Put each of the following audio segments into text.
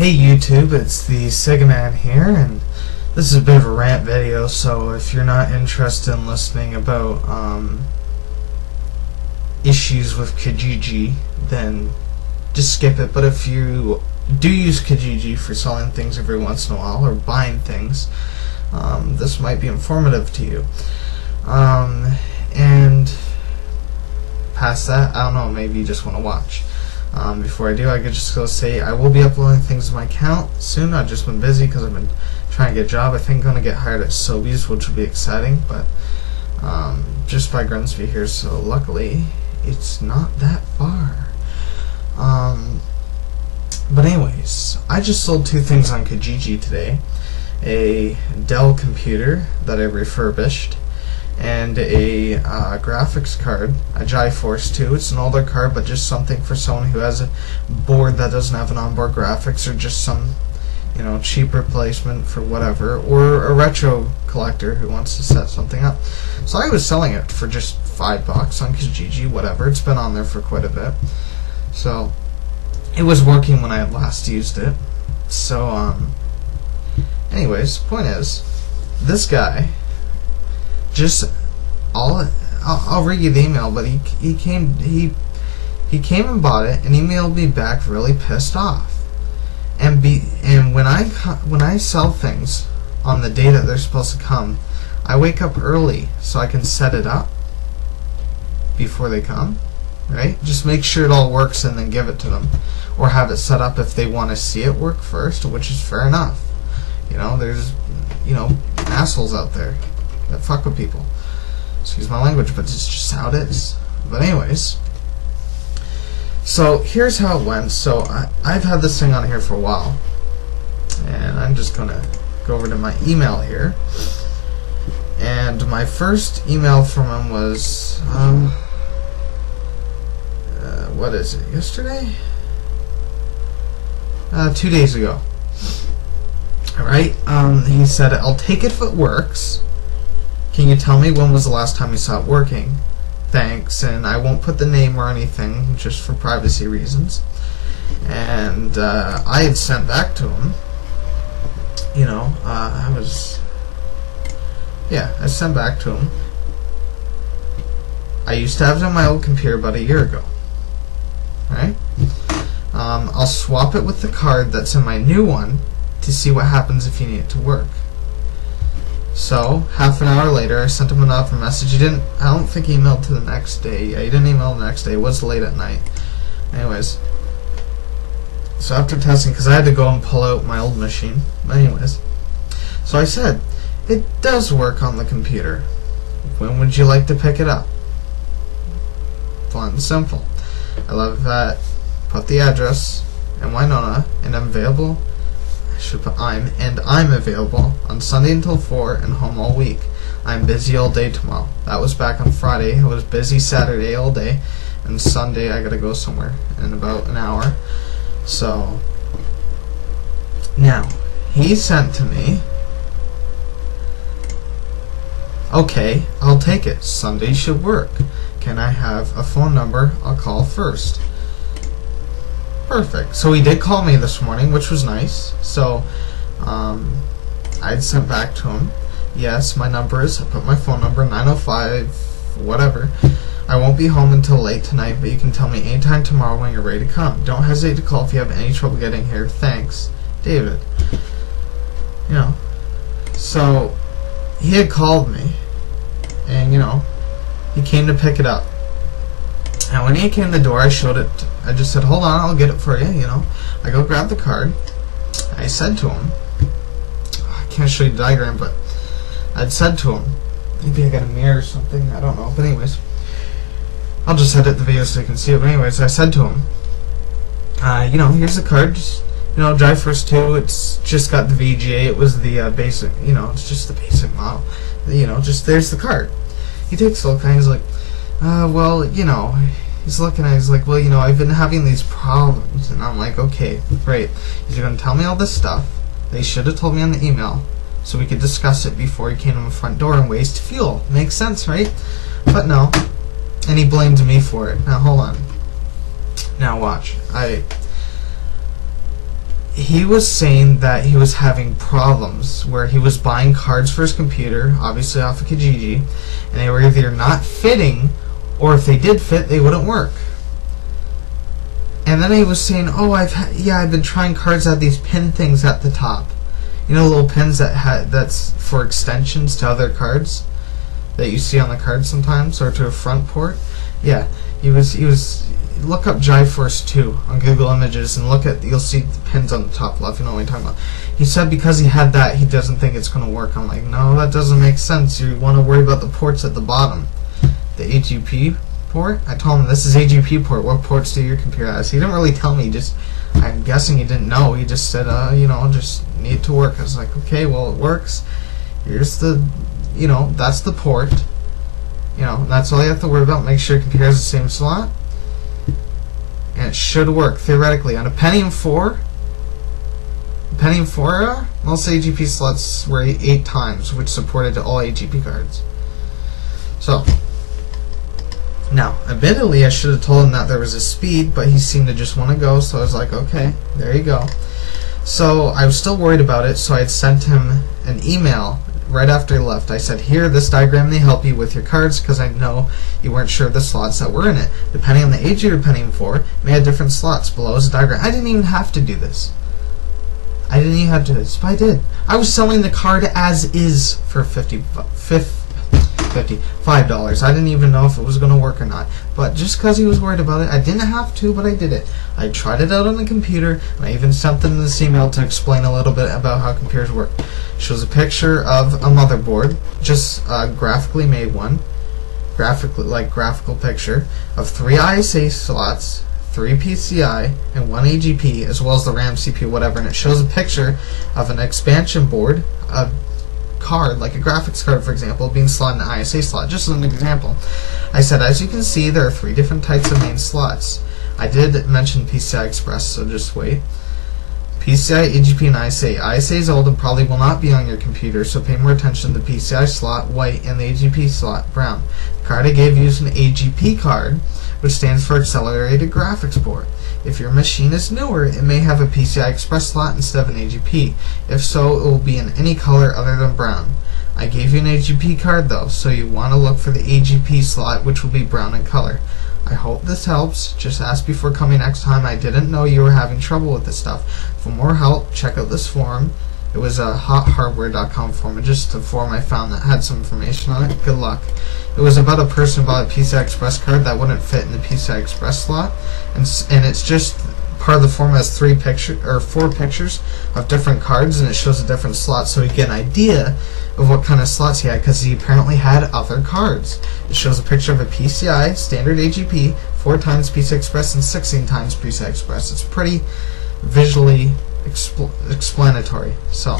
Hey YouTube, it's the Sega Man here, and this is a bit of a rant video, so if you're not interested in listening about issues with Kijiji, then just skip it. But if you do use Kijiji for selling things every once in a while, or buying things, this might be informative to you. And past that, I don't know, maybe you just want to watch. Before I do, I could just go say I will be uploading things to my account soon. I've just been busy because I've been trying to get a job. I think I'm going to get hired at Sobeys, which will be exciting, but just by Grunsby here, so luckily it's not that far. But anyways, I just sold two things on Kijiji today. A Dell computer that I refurbished, and a graphics card, a GeForce 2. It's an older card, but just something for someone who has a board that doesn't have an onboard graphics, or just some, cheap replacement for whatever, or a retro collector who wants to set something up. So I was selling it for just $5 on Kijiji, whatever. It's been on there for quite a bit. So it was working when I had last used it. So anyways, point is, this guy, just I'll read you the email, but he came and bought it and emailed me back really pissed off. And when I sell things on the day that they're supposed to come, I wake up early so I can set it up before they come, right? Just make sure it all works and then give it to them, or have it set up if they want to see it work first, which is fair enough. There's assholes out there that fuck with people. Excuse my language, but it's just how it is. But anyways, so here's how it went. So I've had this thing on here for a while, and I'm just gonna go over to my email here. And my first email from him was what is it? Yesterday? 2 days ago. Alright, he said, I'll take it if it works. Can you tell me when was the last time you saw it working? Thanks, and I won't put the name or anything, just for privacy reasons. And I had sent back to him, I sent back to him. I used to have it on my old computer about a year ago. Right? I'll swap it with the card that's in my new one to see what happens if you need it to work. So, half an hour later, I sent him another message. I don't think he emailed to the next day. Yeah, he didn't email the next day. It was late at night. Anyways. So after testing, because I had to go and pull out my old machine. Anyways. So I said, it does work on the computer. When would you like to pick it up? Fun and simple. I love that. Put the address in Winona, and I'm available. I'm available on Sunday until 4 and home all week. I'm busy all day tomorrow. That was back on Friday. I was busy Saturday all day, and Sunday I gotta go somewhere in about an hour. So now he sent to me, okay, I'll take it. Sunday should work. Can I have a phone number? I'll call first. Perfect. So he did call me this morning, which was nice. So I'd sent back to him, yes, my number is, I put my phone number, 905, whatever. I won't be home until late tonight, but you can tell me anytime tomorrow when you're ready to come. Don't hesitate to call if you have any trouble getting here. Thanks, David. So he had called me, and he came to pick it up. And when he came to the door, I showed it. I just said, hold on, I'll get it for you, I go grab the card. I said to him, I can't show you the diagram, but I'd said to him, maybe I got a mirror or something, I don't know. But anyways, I'll just edit the video so you can see it. But anyways, I said to him, here's the card. Just, GeForce 2, it's just got the VGA. It was the basic, it's just the basic model. Just there's the card. He takes a look and he's like, he's looking at it, he's like, well, I've been having these problems. And I'm like, okay, great. He's going to tell me all this stuff that he should have told me on the email so we could discuss it before he came to my front door and waste fuel. Makes sense, right? But no. And he blamed me for it. Now, hold on. Now, watch. he was saying that he was having problems where he was buying cards for his computer, obviously off of Kijiji, and they were either not fitting, or if they did fit, they wouldn't work. And then he was saying, "Oh, I've been trying cards that have these pin things at the top, you know, little pins that's for extensions to other cards that you see on the card sometimes, or to a front port." Yeah, he was. Look up GeForce 2 on Google Images and you'll see the pins on the top left. You know what I'm talking about. He said because he had that, he doesn't think it's going to work. I'm like, no, that doesn't make sense. You want to worry about the ports at the bottom. The AGP port? I told him, this is AGP port. What ports do your computer has? He didn't really tell me. I'm guessing he didn't know. He just said, just need to work. I was like, okay, well, it works. Here's the, that's the port. That's all you have to worry about. Make sure your computer has the same slot. And it should work, theoretically. On a Pentium 4 era, most AGP slots were 8 times, which supported all AGP cards. So, now, admittedly, I should have told him that there was a speed, but he seemed to just want to go, so I was like, okay, there you go. So, I was still worried about it, so I had sent him an email right after he left. I said, here, this diagram may help you with your cards, because I know you weren't sure of the slots that were in it. Depending on the age of your Pentium 4, it may have different slots. Below is a diagram. I didn't even have to do this. But I did. I was selling the card as is for $55. I didn't even know if it was going to work or not. But just because he was worried about it, I didn't have to, but I did it. I tried it out on the computer, and I even sent them this email to explain a little bit about how computers work. It shows a picture of a motherboard, just a graphically made one, graphical picture of 3 ISA slots, 3 PCI, and 1 AGP, as well as the RAM, CPU, whatever. And it shows a picture of an expansion board, a card, like a graphics card, for example, being slotted in an ISA slot. Just as an example, I said, as you can see, there are 3 different types of main slots. I did mention PCI Express, so just wait. PCI, AGP, and ISA. ISA is old and probably will not be on your computer, so pay more attention to the PCI slot, white, and the AGP slot, brown. The card I gave you is an AGP card, which stands for Accelerated Graphics Board. If your machine is newer, it may have a PCI Express slot instead of an AGP. If so, it will be in any color other than brown. I gave you an AGP card though, so you want to look for the AGP slot, which will be brown in color. I hope this helps. Just ask before coming next time. I didn't know you were having trouble with this stuff. For more help, check out this forum. It was a hothardware.com forum, just a forum I found that had some information on it. Good luck. It was about a person who bought a PCI Express card that wouldn't fit in the PCI Express slot, and it's just part of the forum has 4 pictures of different cards, and it shows a different slot, so you get an idea of what kind of slots he had, because he apparently had other cards. It shows a picture of a PCI, standard AGP, 4 times PCI Express, and 16 times PCI Express. It's pretty visually explanatory. So,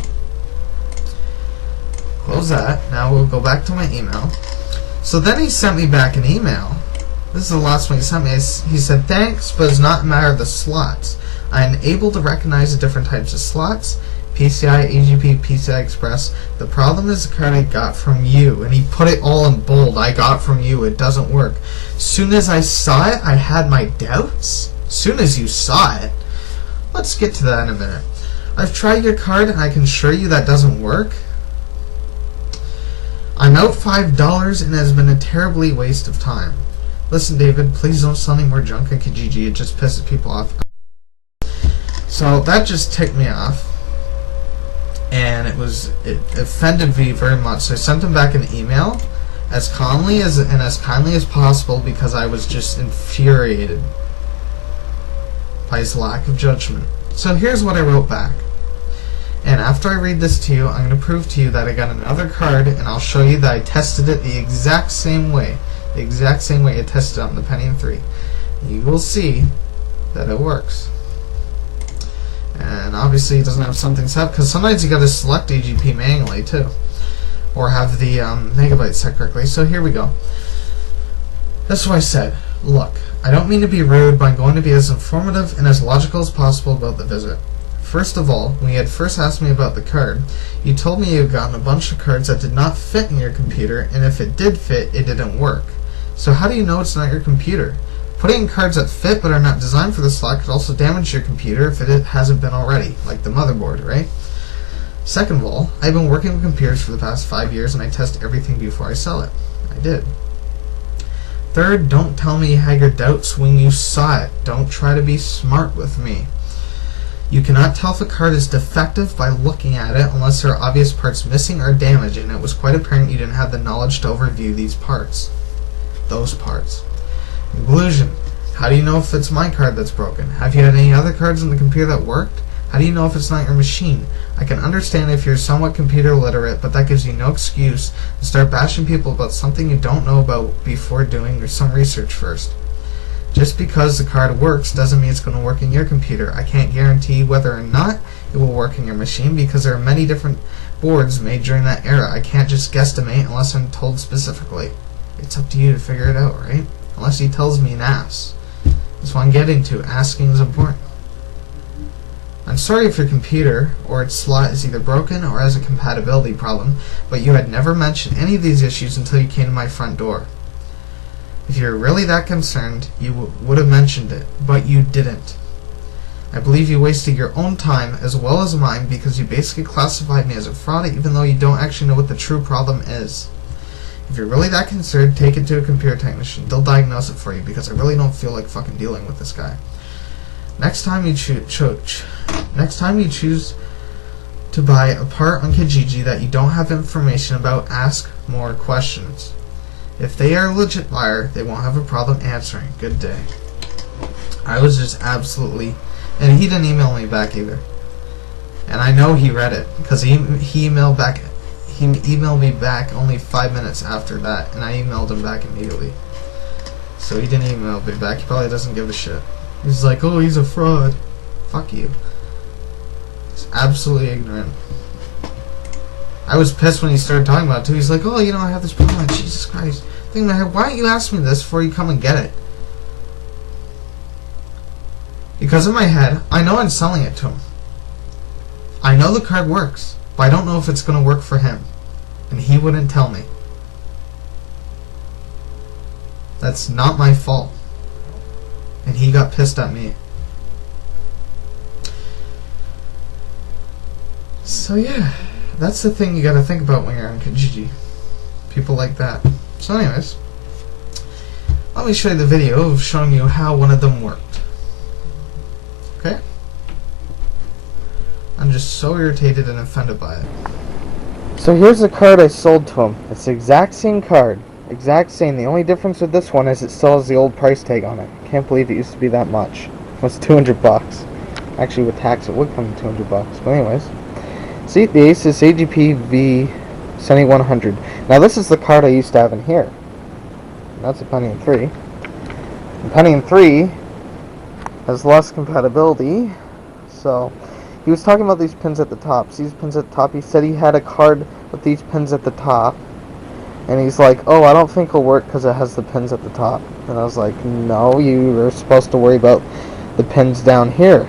close that. Now we'll go back to my email. So then he sent me back an email. This is the last one he sent me. He said, thanks, but it's not a matter of the slots. I am able to recognize the different types of slots. PCI, AGP, PCI Express. The problem is the card I got from you. And he put it all in bold. I got from you. It doesn't work. As soon as I saw it, I had my doubts. As soon as you saw it. Let's get to that in a minute. I've tried your card and I can assure you that doesn't work. I'm out $5 and it has been a terribly waste of time. Listen, David, please don't sell any more junk on Kijiji. It just pisses people off. So that just ticked me off. And it offended me very much. So I sent him back an email as calmly as kindly as possible, because I was just infuriated by his lack of judgment. So here's what I wrote back. And after I read this to you, I'm going to prove to you that I got another card, and I'll show you that I tested it the exact same way. The exact same way I tested it on the Pentium 3. You will see that it works. And obviously it doesn't have something set, because sometimes you got to select AGP manually too, or have the megabytes set correctly. So here we go. That's what I said. Look, I don't mean to be rude, but I'm going to be as informative and as logical as possible about the visit. First of all, when you had first asked me about the card, you told me you had gotten a bunch of cards that did not fit in your computer, and if it did fit, it didn't work. So how do you know it's not your computer? Putting in cards that fit but are not designed for the slot could also damage your computer if it hasn't been already, like the motherboard, right? Second of all, I've been working with computers for the past 5 years and I test everything before I sell it. I did. Third, don't tell me you had your doubts when you saw it. Don't try to be smart with me. You cannot tell if a card is defective by looking at it unless there are obvious parts missing or damaged, and it was quite apparent you didn't have the knowledge to overview these parts. Those parts. Conclusion. How do you know if it's my card that's broken? Have you had any other cards in the computer that worked? How do you know if it's not your machine? I can understand if you're somewhat computer literate, but that gives you no excuse to start bashing people about something you don't know about before doing some research first. Just because the card works doesn't mean it's going to work in your computer. I can't guarantee whether or not it will work in your machine because there are many different boards made during that era. I can't just guesstimate unless I'm told specifically. It's up to you to figure it out, right? Unless he tells me an ass. That's what I'm getting to. Asking is important. I'm sorry if your computer or its slot is either broken or has a compatibility problem, but you had never mentioned any of these issues until you came to my front door. If you're really that concerned, you would have mentioned it, but you didn't. I believe you wasted your own time as well as mine because you basically classified me as a fraud even though you don't actually know what the true problem is. If you're really that concerned, take it to a computer technician. They'll diagnose it for you because I really don't feel like fucking dealing with this guy. Next time you choose to buy a part on Kijiji that you don't have information about, ask more questions. If they are a legit buyer, they won't have a problem answering. Good day. I was just absolutely... And he didn't email me back either. And I know he read it, because he emailed back. He emailed me back only 5 minutes after that, and I emailed him back immediately. So he didn't email me back. He probably doesn't give a shit. He's like, oh, he's a fraud. Fuck you. He's absolutely ignorant. I was pissed when he started talking about it too. He's like, oh, you know, I have this problem. Jesus Christ. Think in my head, why don't you ask me this before you come and get it? Because in my head, I know I'm selling it to him. I know the card works, but I don't know if it's going to work for him. And he wouldn't tell me. That's not my fault. And he got pissed at me. So yeah, that's the thing you gotta think about when you're on Kijiji. People like that. So anyways, let me show you the video of showing you how one of them worked. Okay? I'm just so irritated and offended by it. So here's the card I sold to him. It's the exact same card. Exact same. The only difference with this one is it still has the old price tag on it. Can't believe it used to be that much. It was $200. Actually, with tax, it would come to $200. But anyways, see, the Asus AGP V7100. Now, this is the card I used to have in here. And that's a Pentium 3. The Pentium 3 has less compatibility. So, he was talking about these pins at the top. See these pins at the top? He said he had a card with these pins at the top. And he's like, oh, I don't think it'll work because it has the pins at the top. And I was like, no, you were supposed to worry about the pins down here.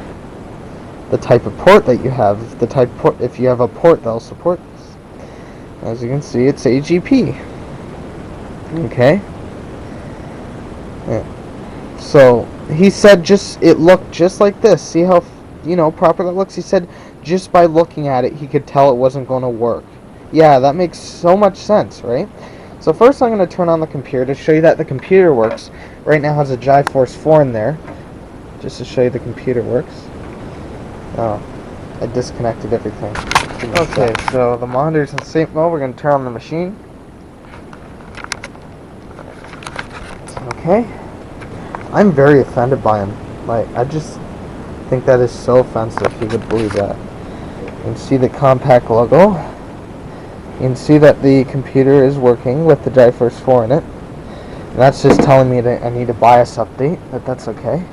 The type of port that you have. The type of port, if you have a port that'll support this. As you can see, it's AGP. Okay. Yeah. So, he said it looked just like this. See how, proper that looks? He said just by looking at it, he could tell it wasn't going to work. Yeah, that makes so much sense, right? So first I'm going to turn on the computer to show you that the computer works. Right now it has a GeForce 4 in there, just to show you the computer works. Oh, I disconnected everything. Okay, so the monitor's in safe mode. We're going to turn on the machine. Okay. I'm very offended by him. Like, I just think that is so offensive. He would believe that. You can see the compact logo. You can see that the computer is working with the GeForce 4 in it. And that's just telling me that I need a BIOS update, but that's okay.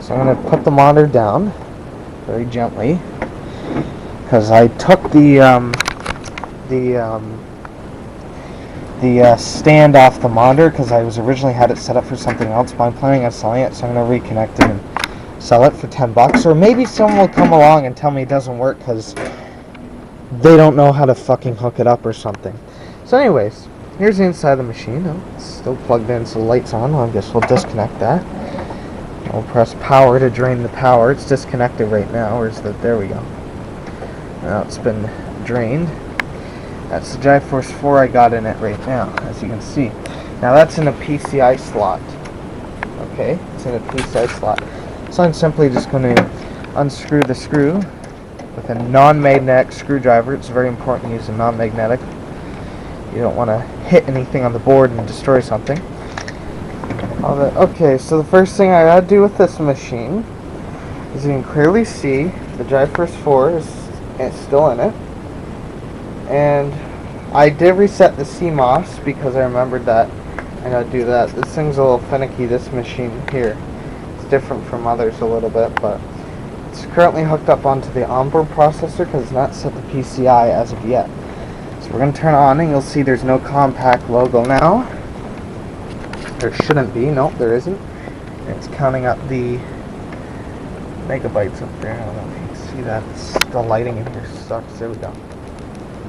So I'm going to put the monitor down very gently because I took the stand off the monitor because I was originally had it set up for something else, but I'm planning on selling it, so I'm going to reconnect it and sell it for $10. Or maybe someone will come along and tell me it doesn't work because they don't know how to fucking hook it up or something. So anyways, here's the inside of the machine. Oh, it's still plugged in, so the light's on. Well, I guess we'll disconnect that. We'll press power to drain the power. It's disconnected right now. Where's the? There we go. Now it's been drained. That's the Jiforce 4 I got in it right now, as you can see. Now that's in a PCI slot. Okay, it's in a PCI slot. So I'm simply just going to unscrew the screw with a non-magnetic screwdriver. It's very important to use a non-magnetic. You don't want to hit anything on the board and destroy something. Okay, so the first thing I gotta do with this machine is you can clearly see the Jiforce 4 is still in it. And I did reset the CMOS because I remembered that I gotta do that. This thing's a little finicky, this machine here. It's different from others a little bit, but it's currently hooked up onto the onboard processor because it's not set to PCI as of yet. So we're going to turn it on and you'll see there's no compact logo now. There shouldn't be. Nope, there isn't. And it's counting up the megabytes up there. I don't know if you can see that. The lighting in here sucks. There we go.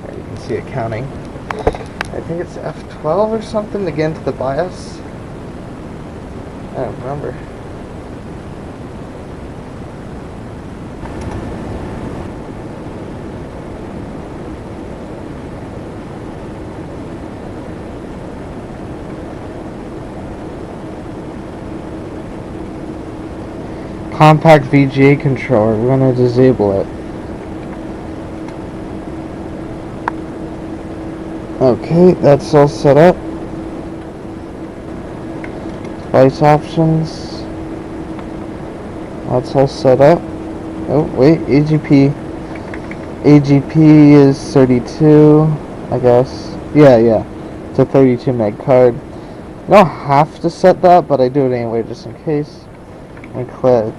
There you can see it counting. I think it's F12 or something to get into the BIOS. I don't remember. Compact VGA controller, we're going to disable it. Okay, that's all set up. Device options. That's all set up. Oh, wait, AGP. AGP is 32, I guess. Yeah. It's a 32 meg card. I don't have to set that, but I do it anyway just in case. I click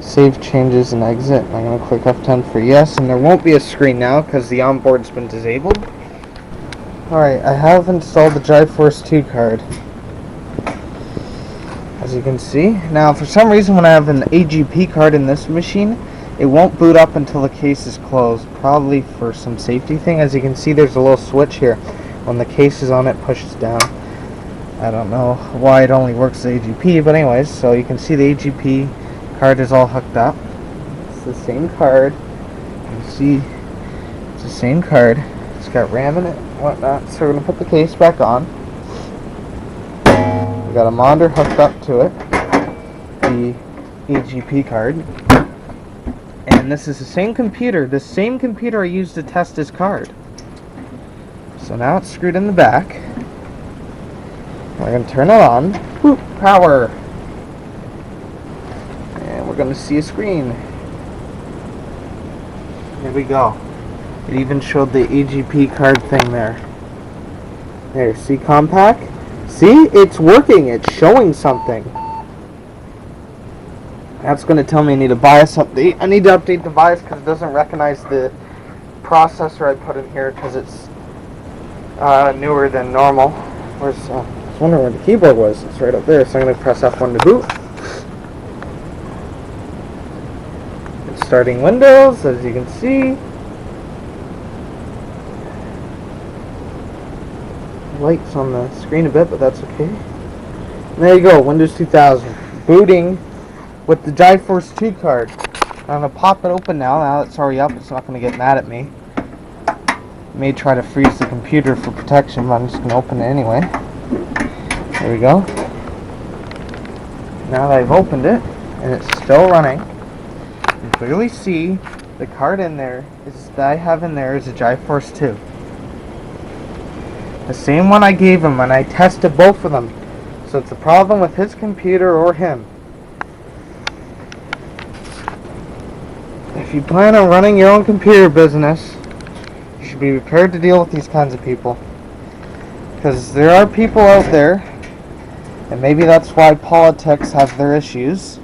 save changes and exit. I'm going to click F10 for yes, and there won't be a screen now because the onboard's been disabled. Alright, I have installed the Jiforce 2 card, as you can see. Now, for some reason, when I have an AGP card in this machine, it won't boot up until the case is closed, probably for some safety thing. As you can see, there's a little switch here. When the case is on, it pushes down. I don't know why it only works with AGP, but anyways, so you can see the AGP card is all hooked up. It's the same card. You can see it's the same card. It's got RAM in it and whatnot. So we're going to put the case back on. We got a monitor hooked up to it, the AGP card. And this is the same computer I used to test this card. So now it's screwed in the back. We're going to turn it on. Whoop, power. And we're going to see a screen. Here we go. It even showed the AGP card thing there. There, see compact? See? It's working. It's showing something. That's going to tell me I need a BIOS update. I need to update the BIOS because it doesn't recognize the processor I put in here because it's newer than normal. Where's I was wondering where the keyboard was. It's right up there, so I'm going to press F1 to boot. It's starting Windows, as you can see. Lights on the screen a bit, but that's okay. And there you go, Windows 2000. Booting with the Jiforce 2 card. I'm going to pop it open now. Now it's already up, it's not going to get mad at me. May try to freeze the computer for protection, but I'm just going to open it anyway. There we go. Now that I've opened it, and it's still running, you can clearly see the card in there that I have in there is a Jiforce 2. The same one I gave him, and I tested both of them. So it's a problem with his computer or him. If you plan on running your own computer business, you should be prepared to deal with these kinds of people. Because there are people out there, and maybe that's why politics have their issues,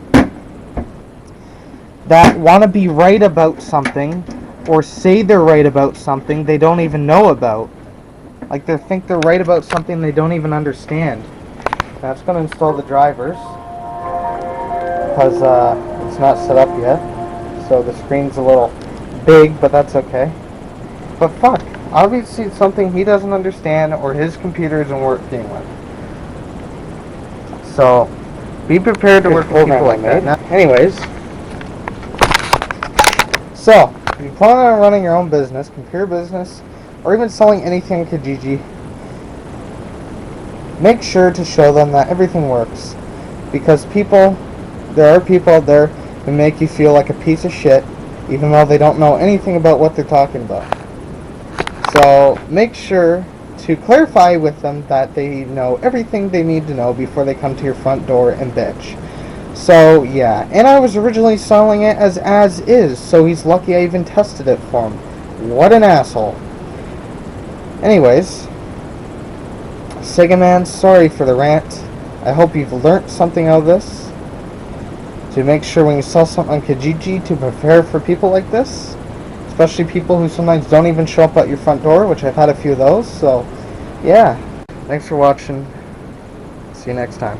that want to be right about something, or say they're right about something they don't even know about. Like they think they're right about something they don't even understand. That's going to install the drivers, because it's not set up yet. So the screen's a little big, but that's okay. But fuck, Obviously it's something he doesn't understand or his computer isn't working with. So, be prepared to work with people like that. Now, anyways, so, if you plan on running your own business, computer business, or even selling anything on Kijiji, make sure to show them that everything works. Because there are people out there who make you feel like a piece of shit, even though they don't know anything about what they're talking about. So make sure to clarify with them that they know everything they need to know before they come to your front door and bitch. So yeah, and I was originally selling it as is, so he's lucky I even tested it for him. What an asshole. Anyways, Sega Man, sorry for the rant. I hope you've learnt something out of this. To make sure when you sell something on Kijiji to prepare for people like this. Especially people who sometimes don't even show up at your front door, which I've had a few of those. So, yeah. Thanks for watching. See you next time.